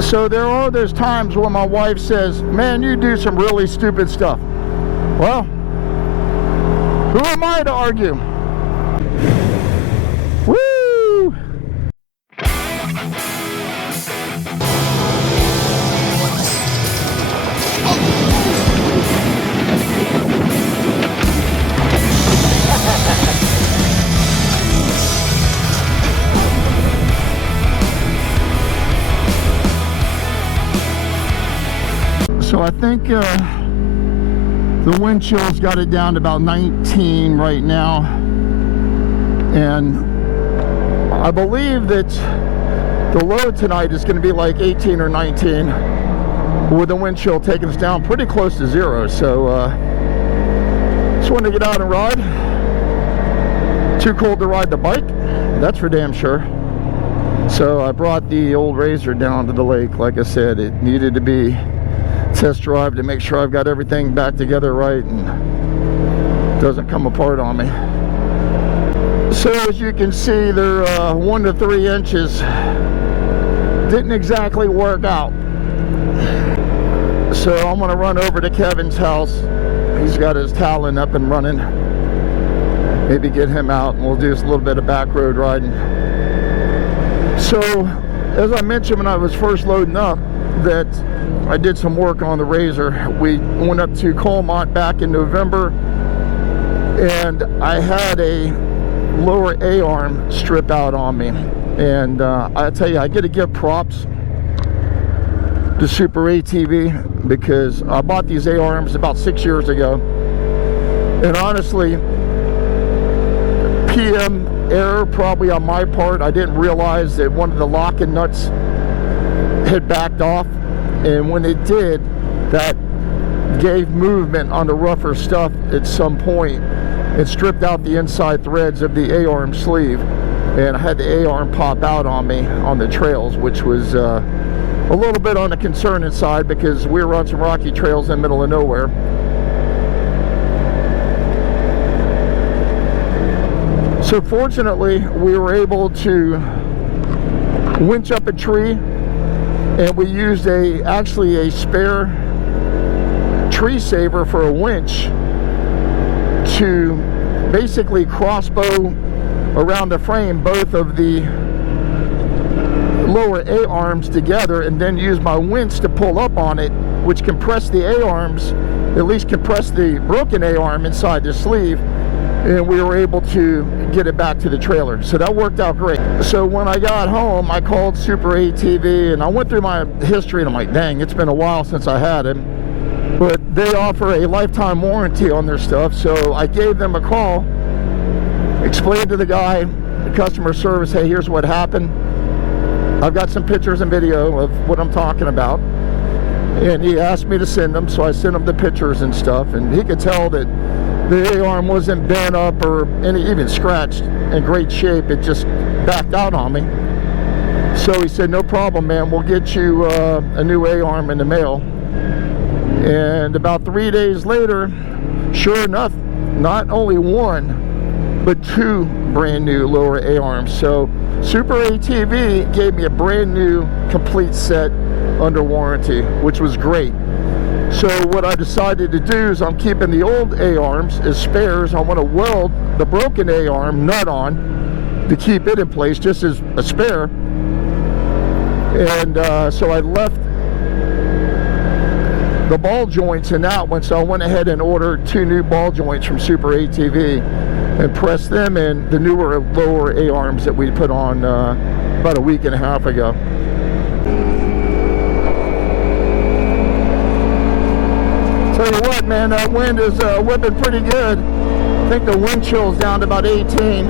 So there are those times when my wife says, man, you do some really stupid stuff. Well, who am I to argue? Woo! So I think the wind chill's got it down to about 19 right now, and I believe that the low tonight is going to be like 18 or 19, with the wind chill taking us down pretty close to zero. So just want to get out and ride. Too cold to ride the bike, that's for damn sure. So I brought the old RZR down to the lake. Like I said, it needed to be test drive to make sure I've got everything back together right and doesn't come apart on me. So as you can see, they're 1 to 3 inches. Didn't exactly work out. So I'm gonna run over to Kevin's house. He's got his Talon up and running. Maybe get him out and we'll do just a little bit of back road riding. So as I mentioned when I was first loading up, that I did some work on the RZR. We went up to Colmont back in November, and I had a lower A-arm strip out on me. And I tell you, I get to give props to Super ATV, because I bought these A-arms about 6 years ago. And honestly, PM error probably on my part. I didn't realize that one of the locking nuts had backed off, and when it did, that gave movement on the rougher stuff at some point. It stripped out the inside threads of the A-arm sleeve, and I had the A-arm pop out on me on the trails, which was a little bit on the concerning side, because we were on some rocky trails in the middle of nowhere. So fortunately, we were able to winch up a tree, and we used actually a spare tree saver for a winch to basically crossbow around the frame both of the lower A-arms together, and then use my winch to pull up on it, which compressed the A-arms, at least compressed the broken A-arm inside the sleeve, and we were able to get it back to the trailer. So that worked out great. So when I got home, I called Super ATV, and I went through my history, and I'm like, dang, it's been a while since I had him. But they offer a lifetime warranty on their stuff, so I gave them a call, explained to the guy, the customer service, hey, here's what happened. I've got some pictures and video of what I'm talking about. And he asked me to send them, so I sent him the pictures and stuff, and he could tell that the A-arm wasn't bent up or even scratched, in great shape. It just backed out on me. So he said, no problem, man, we'll get you a new A-arm in the mail. And about 3 days later, sure enough, not only one, but 2 brand new lower A-arms. So Super ATV gave me a brand new complete set under warranty, which was great. So what I decided to do is I'm keeping the old A-arms as spares. I want to weld the broken A-arm nut on to keep it in place just as a spare. And so I left the ball joints in that one, so I went ahead and ordered 2 new ball joints from Super ATV and pressed them in the newer lower A-arms that we put on about a week and a half ago. Tell you what, man, that wind is whipping pretty good. I think the wind chill's down to about 18.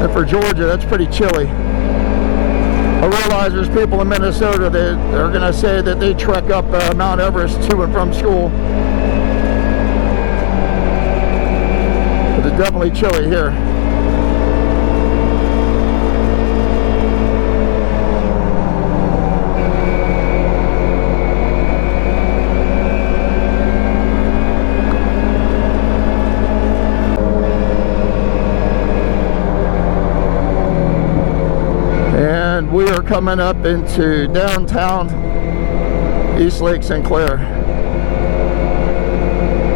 And for Georgia, that's pretty chilly. I realize there's people in Minnesota that are going to say that they trek up Mount Everest to and from school. But it's definitely chilly here. coming up into downtown East Lake St. Clair,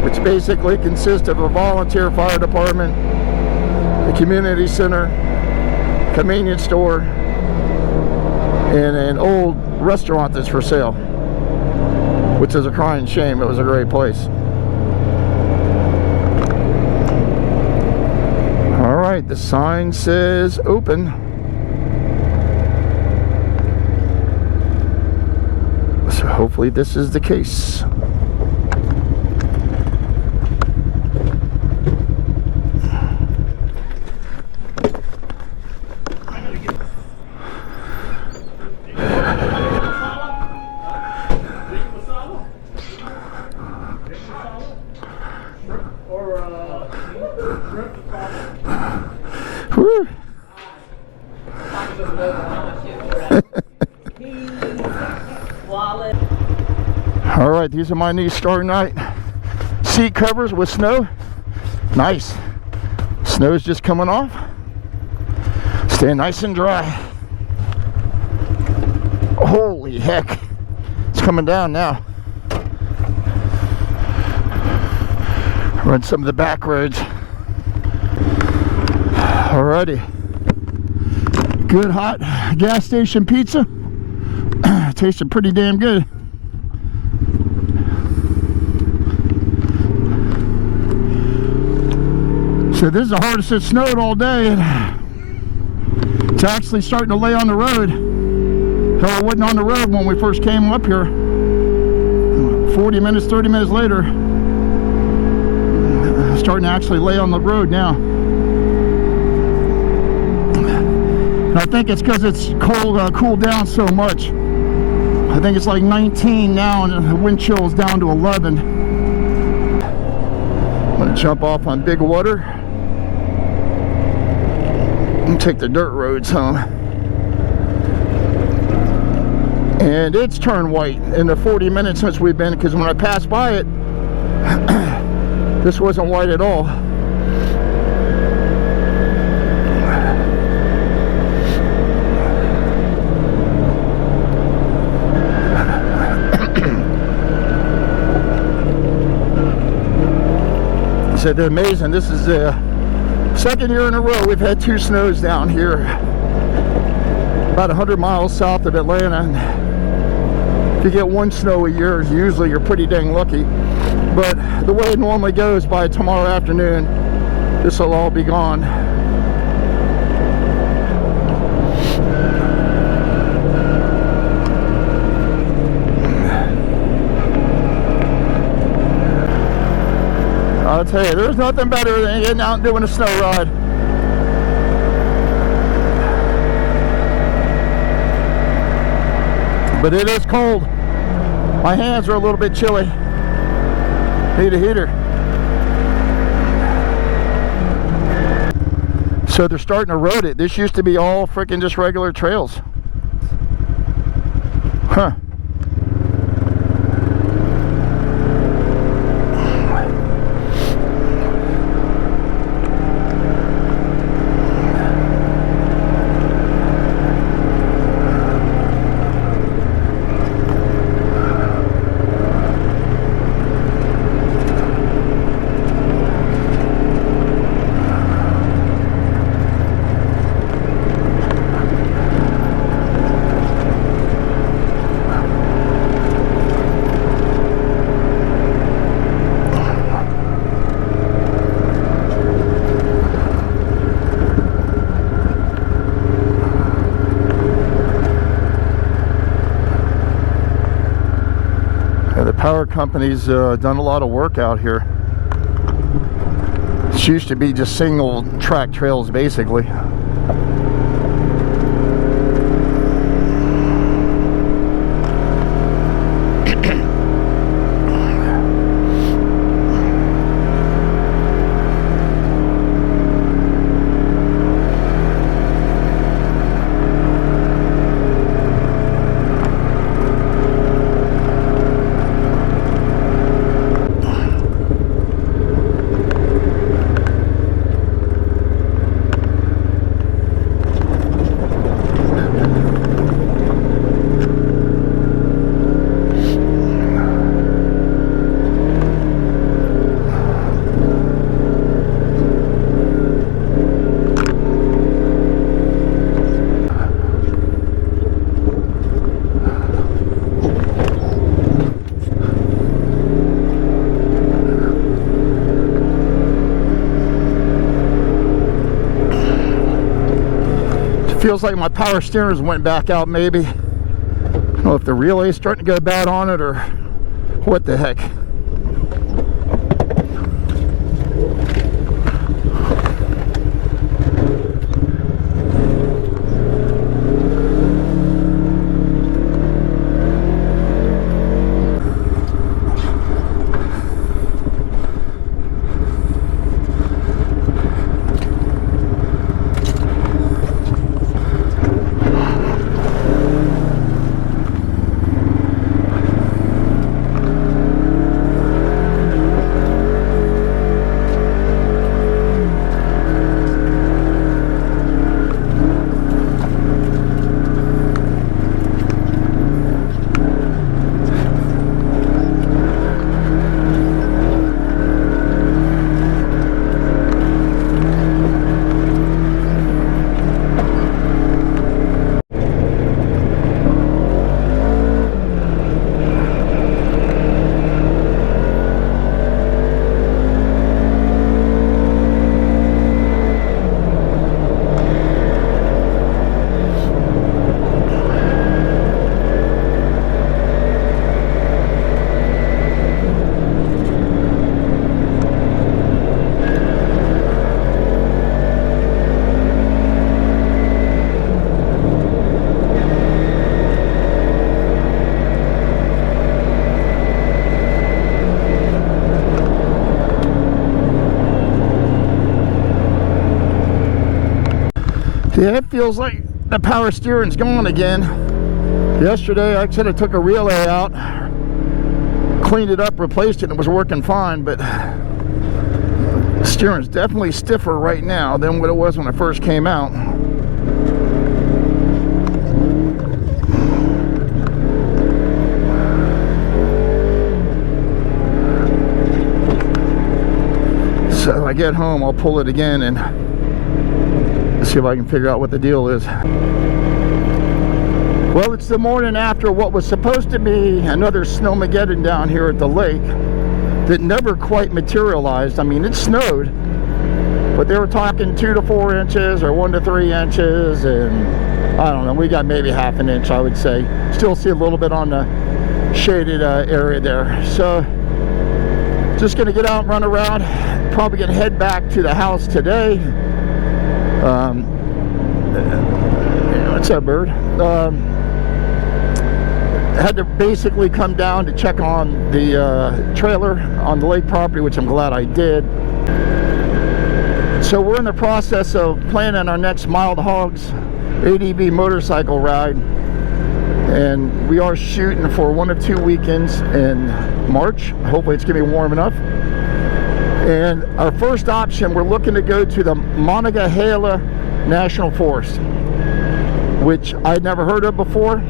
which basically consists of a volunteer fire department, a community center, convenience store, and an old restaurant that's for sale, which is a crying shame. It was a great place. All right, the sign says open. So hopefully this is the case. Woo. All right, these are my new Star Night seat covers with snow. Nice. Snow's just coming off. Staying nice and dry. Holy heck. It's coming down now. Run some of the back roads. Alrighty. Good hot gas station pizza. Tasted pretty damn good. So this is the hardest it snowed all day. It's actually starting to lay on the road. Hell, it wasn't on the road when we first came up here. 40 minutes, 30 minutes later, starting to actually lay on the road now. And I think it's because it's cold, cooled down so much. I think it's like 19 now, and the wind chill is down to 11. I'm gonna jump off on Big Water and take the dirt roads home. And it's turned white in the 40 minutes since we've been, because when I passed by it, this wasn't white at all. So they're amazing. This is the second year in a row we've had 2 snows down here, about 100 miles south of Atlanta. And if you get 1 snow a year, usually you're pretty dang lucky. But the way it normally goes, by tomorrow afternoon, this will all be gone. I'll tell you, there's nothing better than getting out and doing a snow ride. But it is cold. My hands are a little bit chilly. Need a heater. So they're starting to road it. This used to be all freaking just regular trails. Huh. The power company's done a lot of work out here. It used to be just single track trails basically. Feels like my power steering went back out maybe. I don't know if the relay's starting to go bad on it or what the heck. Yeah, it feels like the power steering's gone again. Yesterday, like I said, I took a relay out, cleaned it up, replaced it, and it was working fine, but the steering's definitely stiffer right now than what it was when I first came out. So when I get home, I'll pull it again and see if I can figure out what the deal is. Well, it's the morning after what was supposed to be another snowmageddon down here at the lake that never quite materialized. I mean, it snowed, but they were talking 2 to 4 inches or 1 to 3 inches, and I don't know, we got maybe half an inch, I would say. Still see a little bit on the shaded area there. So just gonna get out and run around. Probably gonna head back to the house today. What's up, bird? Had to basically come down to check on the trailer on the lake property, which I'm glad I did. So we're in the process of planning our next Mild Hogs ADV motorcycle ride, and we are shooting for 1 of 2 weekends in March. Hopefully it's gonna be warm enough. And our first option, we're looking to go to the Monongahela National Forest, which I'd never heard of before.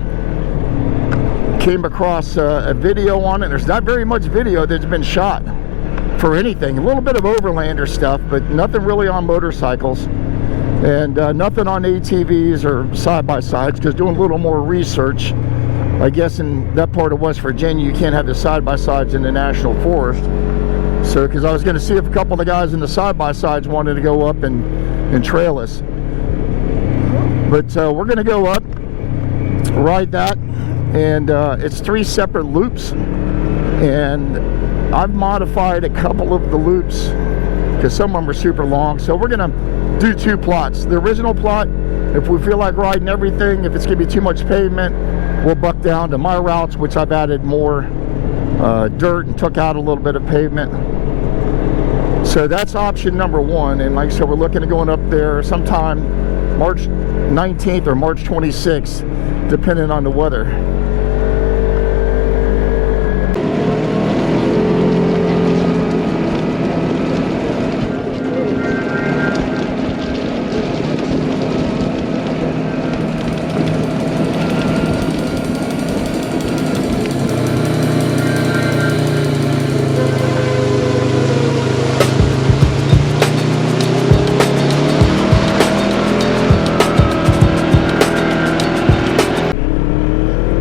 Came across a video on it. There's not very much video that's been shot for anything. A little bit of overlander stuff, but nothing really on motorcycles, and nothing on ATVs or side-by-sides, because doing a little more research, I guess in that part of West Virginia you can't have the side-by-sides in the National Forest. So, because I was going to see if a couple of the guys in the side-by-sides wanted to go up and trail us. But we're going to go up, ride that, and it's 3 separate loops. And I've modified a couple of the loops because some of them are super long. So we're going to do 2 plots. The original plot, if we feel like riding everything, if it's going to be too much pavement, we'll buck down to my routes, which I've added more dirt and took out a little bit of pavement. So that's option number 1, and like I said, we're looking at going up there sometime March 19th or March 26th, depending on the weather.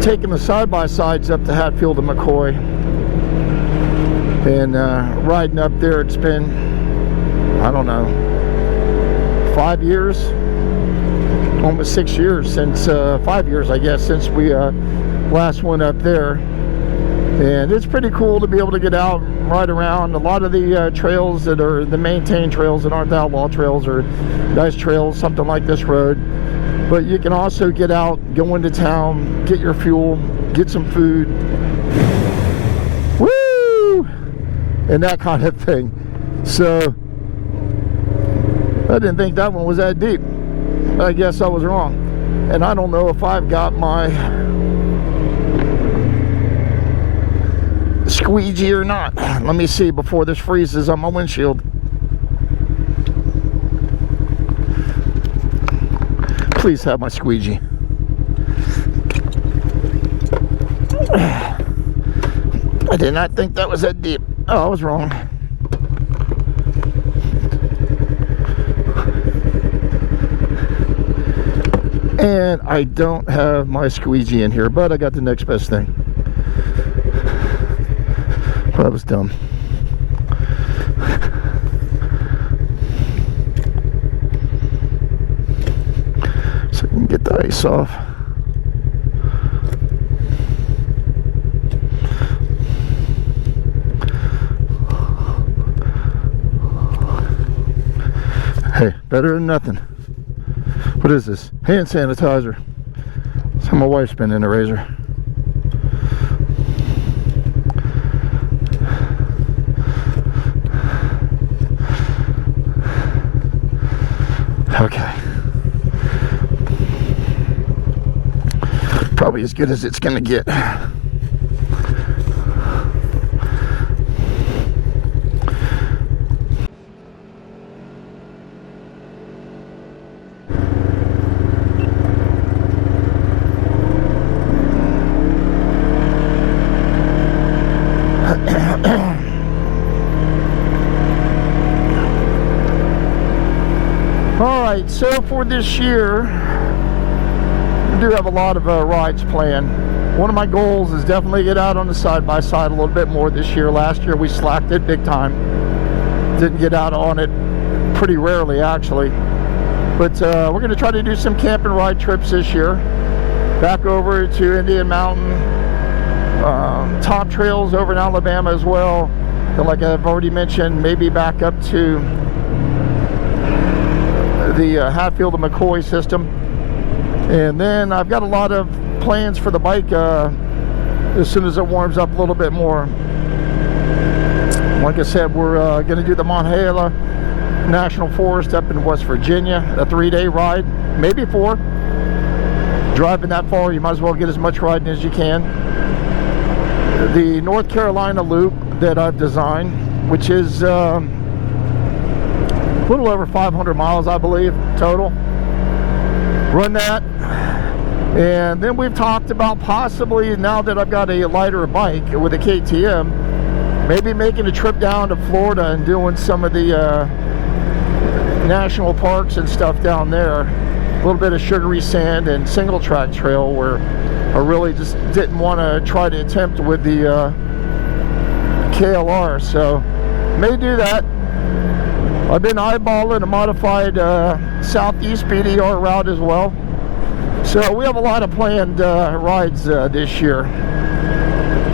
Taking the side-by-sides up to Hatfield and McCoy, and riding up there. It's been, I don't know, 5 years almost 6 years since 5 years, I guess, since we last went up there. And it's pretty cool to be able to get out and ride around. A lot of the trails that are the maintained trails that aren't the outlaw trails are nice trails, something like this road. But you can also get out, go into town, get your fuel, get some food, woo, and that kind of thing. So I didn't think that one was that deep. I guess I was wrong. And I don't know if I've got my squeegee or not. Let me see before this freezes on my windshield. Please have my squeegee. I did not think that was that deep. Oh, I was wrong. And I don't have my squeegee in here, but I got the next best thing. That was dumb. So I can get the ice off. Hey, better than nothing. What is this? Hand sanitizer. That's how my wife's been in a razor. Okay. Probably as good as it's gonna get. Alright, so for this year, we do have a lot of rides planned. One of my goals is definitely get out on the side-by-side a little bit more this year. Last year we slacked it big time. Didn't get out on it pretty rarely, actually. But we're going to try to do some camp and ride trips this year. Back over to Indian Mountain, top trails over in Alabama as well. And like I've already mentioned, maybe back up to the Hatfield and McCoy system. And then I've got a lot of plans for the bike as soon as it warms up a little bit more. Like I said, we're going to do the Monongahela National Forest up in West Virginia, a 3-day ride, maybe 4. Driving that far, you might as well get as much riding as you can. The North Carolina loop that I've designed, which is a little over 500 miles, I believe, total. Run that. And then we've talked about possibly, now that I've got a lighter bike with a KTM, maybe making a trip down to Florida and doing some of the national parks and stuff down there. A little bit of sugary sand and single track trail where I really just didn't want to try to attempt with the KLR. So may do that. I've been eyeballing a modified Southeast BDR route as well. So we have a lot of planned rides this year.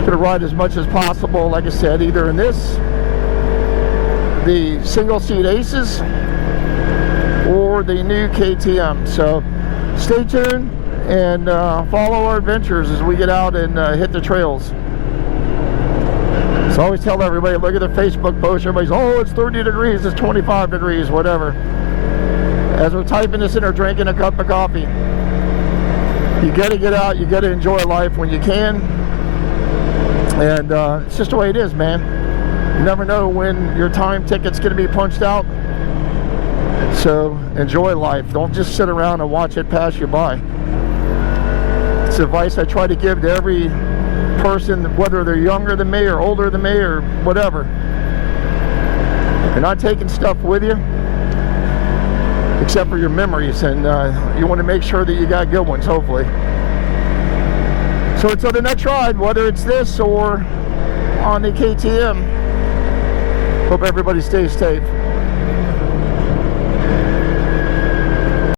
Gonna ride as much as possible, like I said, either in this, the single seat Aces, or the new KTM. So stay tuned and follow our adventures as we get out and hit the trails. So I always tell everybody, look at the Facebook post, everybody's, oh, it's 30 degrees, it's 25 degrees, whatever. As we're typing this in or drinking a cup of coffee, you gotta get out, you gotta enjoy life when you can. And it's just the way it is, man. You never know when your time ticket's gonna be punched out. So enjoy life. Don't just sit around and watch it pass you by. It's advice I try to give to every person, whether they're younger than me or older than me or whatever. You're not taking stuff with you except for your memories, and you want to make sure that you got good ones, hopefully. So until the next ride, whether it's this or on the KTM, hope everybody stays safe.